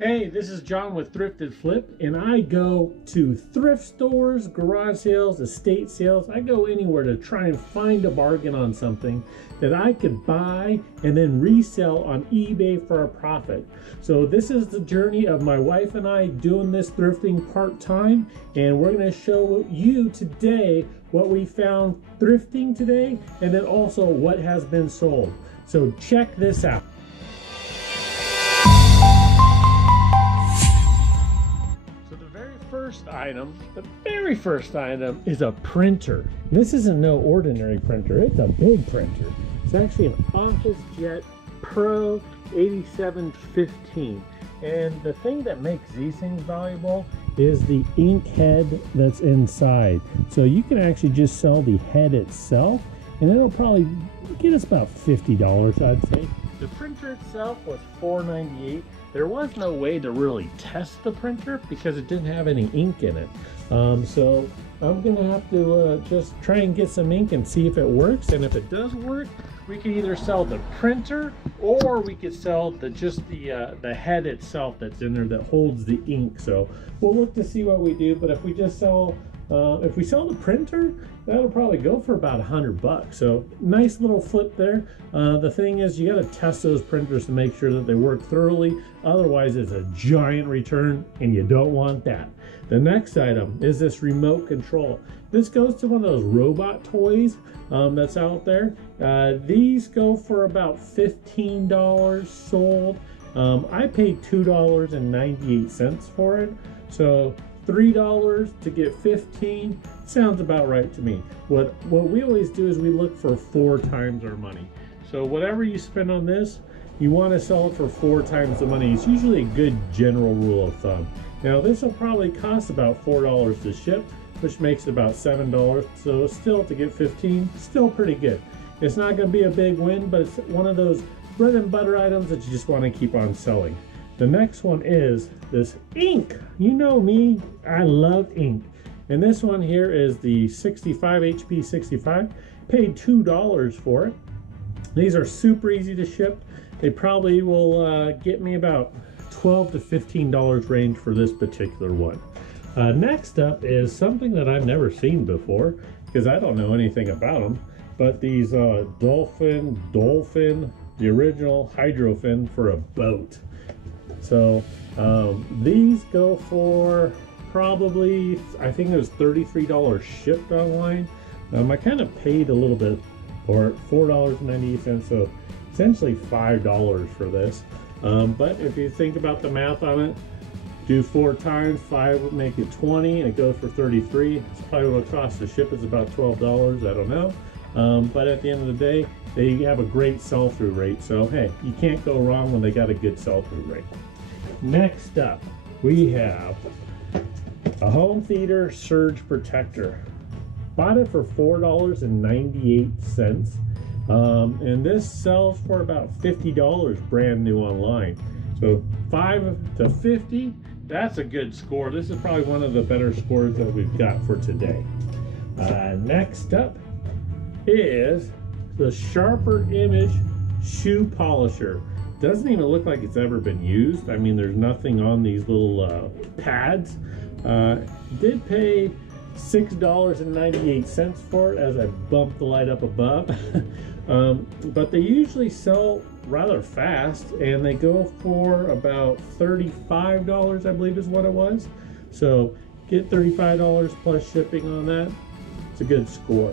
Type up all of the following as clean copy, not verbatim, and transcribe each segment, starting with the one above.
Hey, this is John with Thrifted Flip, and I go to thrift stores, garage sales, estate sales. I go anywhere to try and find a bargain on something that I could buy and then resell on eBay for a profit. So this is the journey of my wife and I doing this thrifting part-time, and we're going to show you today what we found thrifting today and then also what has been sold. So check this out. The very first item is a printer. This isn't no ordinary printer, it's a big printer. It's actually an OfficeJet Pro 8715. And the thing that makes these things valuable is the ink head that's inside. So you can actually just sell the head itself, and it'll probably get us about $50, I'd say. The printer itself was $4.98. There was no way to really test the printer because it didn't have any ink in it. So I'm gonna have to just try and get some ink and see if it works. And if it does work, we can either sell the printer or we could sell just the head itself that's in there that holds the ink. So we'll look to see what we do. But if we just sell if we sell the printer, that'll probably go for about $100. So nice little flip there. The thing is, you got to test those printers to make sure that they work thoroughly. Otherwise, it's a giant return, and you don't want that. The next item is this remote control. This goes to one of those robot toys that's out there. These go for about $15 sold. I paid $2.98 for it. So $3 to get 15 sounds about right to me. What we always do is we look for 4 times our money. So whatever you spend on this, you want to sell it for 4 times the money. It's usually a good general rule of thumb. Now this will probably cost about $4 to ship, which makes it about $7. So still, to get 15, still pretty good. It's not going to be a big win, but it's one of those bread and butter items that you just want to keep on selling. The next one is this ink. You know me, I love ink. And this one here is the 65 HP 65. Paid $2 for it. These are super easy to ship. They probably will get me about $12 to $15 range for this particular one. Next up is something that I've never seen before because I don't know anything about them. But these Dolphin, the original hydro fin for a boat. So these go for probably, I think it was $33 shipped online. I kind of paid a little bit for it, $4.98, so essentially $5 for this. But if you think about the math on it, do 4 times, 5 would make it 20, and it goes for 33. It's probably what it costs to ship is about $12, I don't know. But at the end of the day, they have a great sell-through rate. So hey, you can't go wrong when they got a good sell-through rate. Next up, we have a home theater surge protector. Bought it for $4.98. And this sells for about $50 brand new online. So 5 to 50, that's a good score. This is probably one of the better scores that we've got for today. Next up is the Sharper Image shoe polisher. Doesn't even look like it's ever been used. I mean, there's nothing on these little pads. Did pay $6.98 for it as I bumped the light up above. But they usually sell rather fast, and they go for about $35, I believe is what it was. So get $35 plus shipping on that. It's a good score.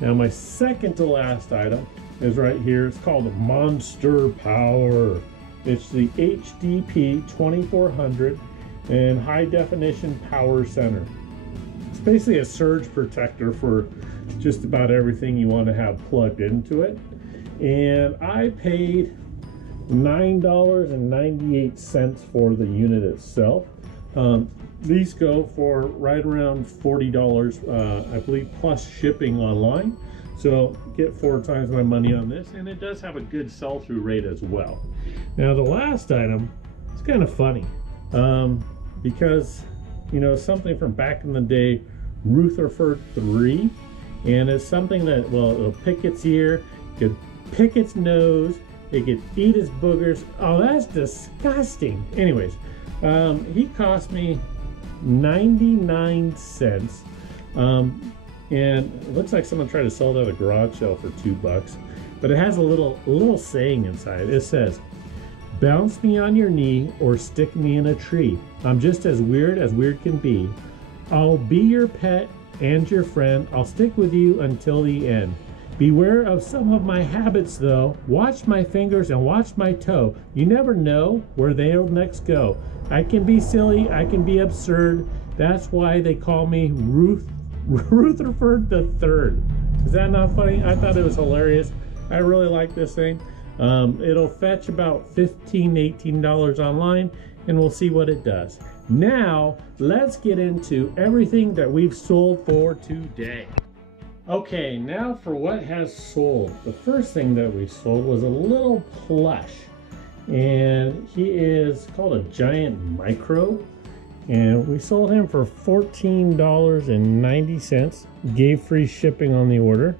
Now my second to last item is right here. It's called the Monster Power. It's the HDP 2400 and high definition power center. It's basically a surge protector for just about everything you want to have plugged into it. And I paid $9.98 for the unit itself. These go for right around $40, I believe, plus shipping online. So get 4 times my money on this, and it does have a good sell-through rate as well. Now the last item is kind of funny because, you know, something from back in the day, Rutherford 3, and it's something that, well, it'll pick its ear, could pick its nose, It could eat his boogers. Oh, that's disgusting. Anyways, he cost me 99 cents. And it looks like someone tried to sell it at a garage sale for $2. But it has a little saying inside. It says, "Bounce me on your knee or stick me in a tree. I'm just as weird can be. I'll be your pet and your friend. I'll stick with you until the end. Beware of some of my habits though. Watch my fingers and watch my toe. You never know where they'll next go. I can be silly, I can be absurd. That's why they call me Rutherford the Third." Is that not funny? I thought it was hilarious. I really like this thing. It'll fetch about $15, $18 online, and we'll see what it does. Now, let's get into everything that we've sold for today. Okay, now for what has sold. The first thing that we sold was a little plush, and he is called a giant micro, and we sold him for $14.90. Gave free shipping on the order.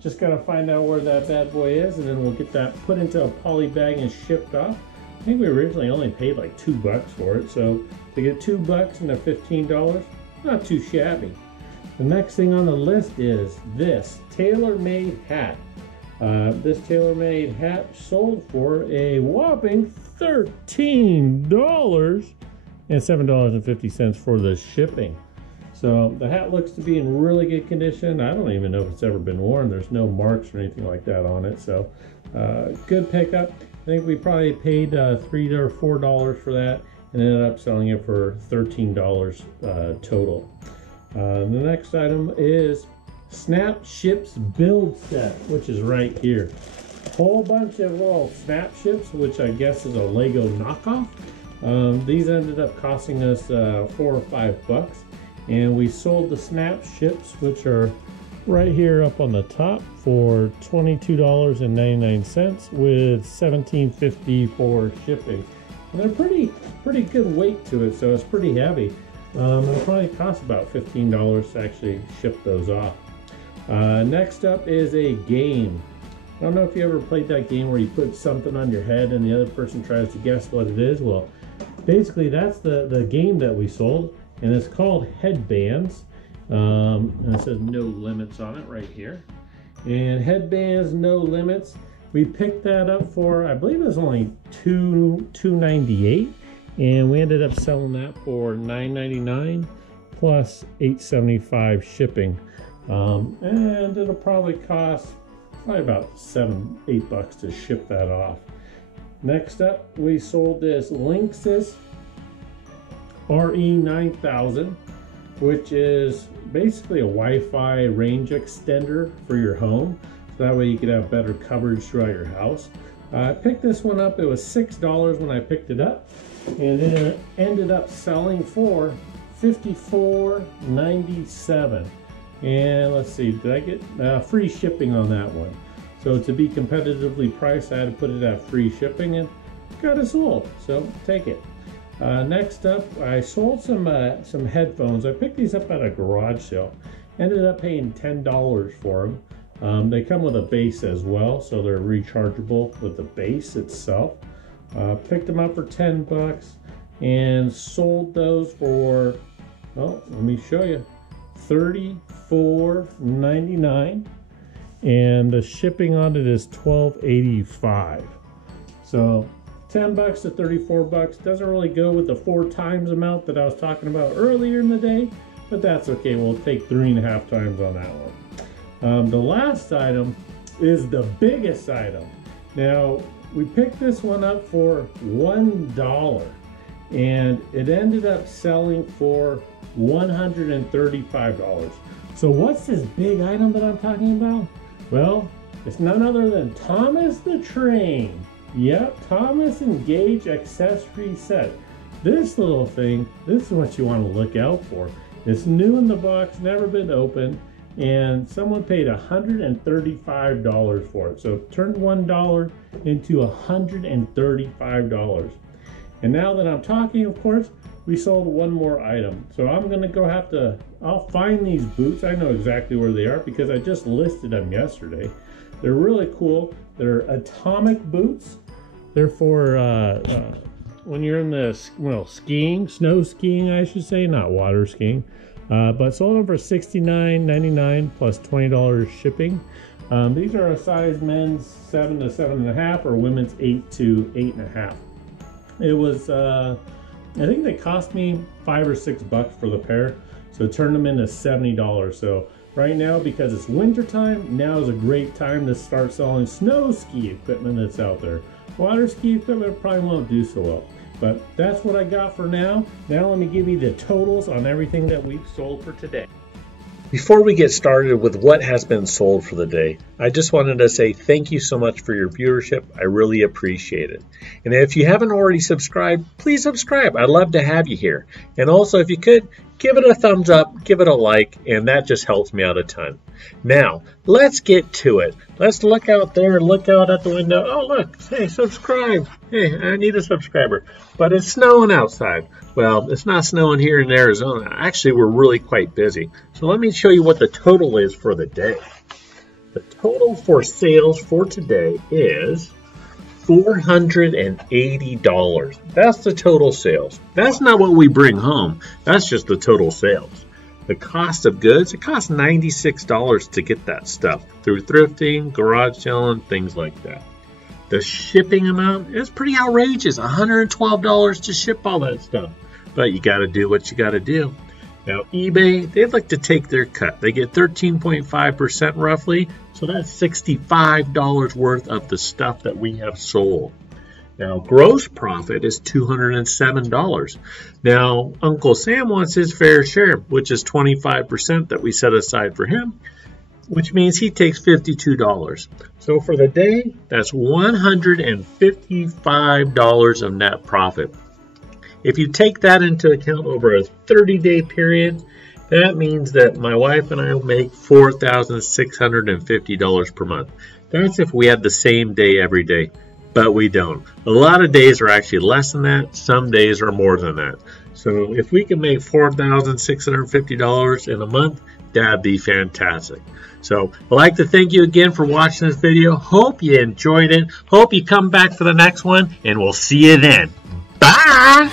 Just gotta find out where that bad boy is, and then we'll get that put into a poly bag and shipped off. I think we originally only paid like $2 for it, so to get $2 and a $15, not too shabby. The next thing on the list is this Taylormade hat. This Taylormade hat sold for a whopping $13 and $7.50 for the shipping. So the hat looks to be in really good condition. I don't even know if it's ever been worn. There's no marks or anything like that on it. So good pickup. I think we probably paid $3 or $4 for that and ended up selling it for $13 total. The next item is Snap Ships Build Set, which is right here. Whole bunch of little Snap Ships, which I guess is a Lego knockoff. These ended up costing us $4 or $5. And we sold the Snap Ships, which are right here up on the top, for $22.99 with $17.50 for shipping. And they're pretty good weight to it, so it's pretty heavy. It'll probably cost about $15 to actually ship those off. Next up is a game. I don't know if you ever played that game where you put something on your head and the other person tries to guess what it is. Well, basically that's the game that we sold, and it's called Headbands. And it says no limits on it right here. And Headbands, no limits. We picked that up for, I believe it was only $2.98, and we ended up selling that for $9.99 plus $8.75 shipping. And it'll probably cost about $7-8 to ship that off. Next up, we sold this Linksys Re9000, which is basically a Wi-Fi range extender for your home. So that way you could have better coverage throughout your house. I picked this one up. It was $6 when I picked it up, and it ended up selling for $54.97. And let's see, did I get free shipping on that one? So to be competitively priced, I had to put it at free shipping, and got it sold. So take it. Next up, I sold some headphones. I picked these up at a garage sale. Ended up paying $10 for them. They come with a base as well, so they're rechargeable with the base itself. Picked them up for $10 and sold those for, well, let me show you, $34.99, and the shipping on it is $12.85. So $10 to $34 doesn't really go with the 4 times amount that I was talking about earlier in the day, but that's okay. We'll take 3.5 times on that one. The last item is the biggest item. Now, we picked this one up for $1, and it ended up selling for $135. So what's this big item that I'm talking about? Well, it's none other than Thomas the Train. Yep, Thomas and Gage accessory set. This little thing, this is what you want to look out for. It's new in the box, never been opened, and someone paid $135 for it. So it turned $1 into $135. And now that I'm talking, of course, we sold one more item. So I'm gonna go I'll find these boots. I know exactly where they are because I just listed them yesterday. They're really cool. They're atomic boots. They're for when you're in the, well, skiing, snow skiing, I should say, not water skiing. But sold them for $69.99 plus $20 shipping. These are a size men's 7 to 7.5 or women's 8 to 8.5. It was, I think they cost me $5 or $6 for the pair. So turned them into $70. So right now, because it's winter time, now is a great time to start selling snow ski equipment that's out there. Water ski equipment probably won't do so well. But that's what I got for now. Now let me give you the totals on everything that we've sold for today. Before we get started with what has been sold for the day, I just wanted to say thank you so much for your viewership. I really appreciate it. And if you haven't already subscribed, please subscribe. I'd love to have you here. And also, if you could, give it a thumbs up, give it a like, and that just helps me out a ton. Now, let's get to it. Let's look out there, look out at the window. Oh, look, hey, subscribe. Hey, I need a subscriber. But it's snowing outside. Well, it's not snowing here in Arizona. Actually, we're really quite busy. So let me show you what the total is for the day. The total for sales for today is $480. That's the total sales. That's not what we bring home. That's just the total sales. The cost of goods, it costs $96 to get that stuff through thrifting, garage selling, things like that. The shipping amount is pretty outrageous, $112 to ship all that stuff. But you got to do what you got to do. Now, eBay, they'd like to take their cut. They get 13.5% roughly, so that's $65 worth of the stuff that we have sold. Now, gross profit is $207. Now, Uncle Sam wants his fair share, which is 25% that we set aside for him, which means he takes $52. So for the day, that's $155 of net profit. If you take that into account over a 30-day period, that means that my wife and I will make $4,650 per month. That's if we had the same day every day, but we don't. A lot of days are actually less than that. Some days are more than that. So if we can make $4,650 in a month, that'd be fantastic. So I'd like to thank you again for watching this video. Hope you enjoyed it. Hope you come back for the next one, and we'll see you then. Bye!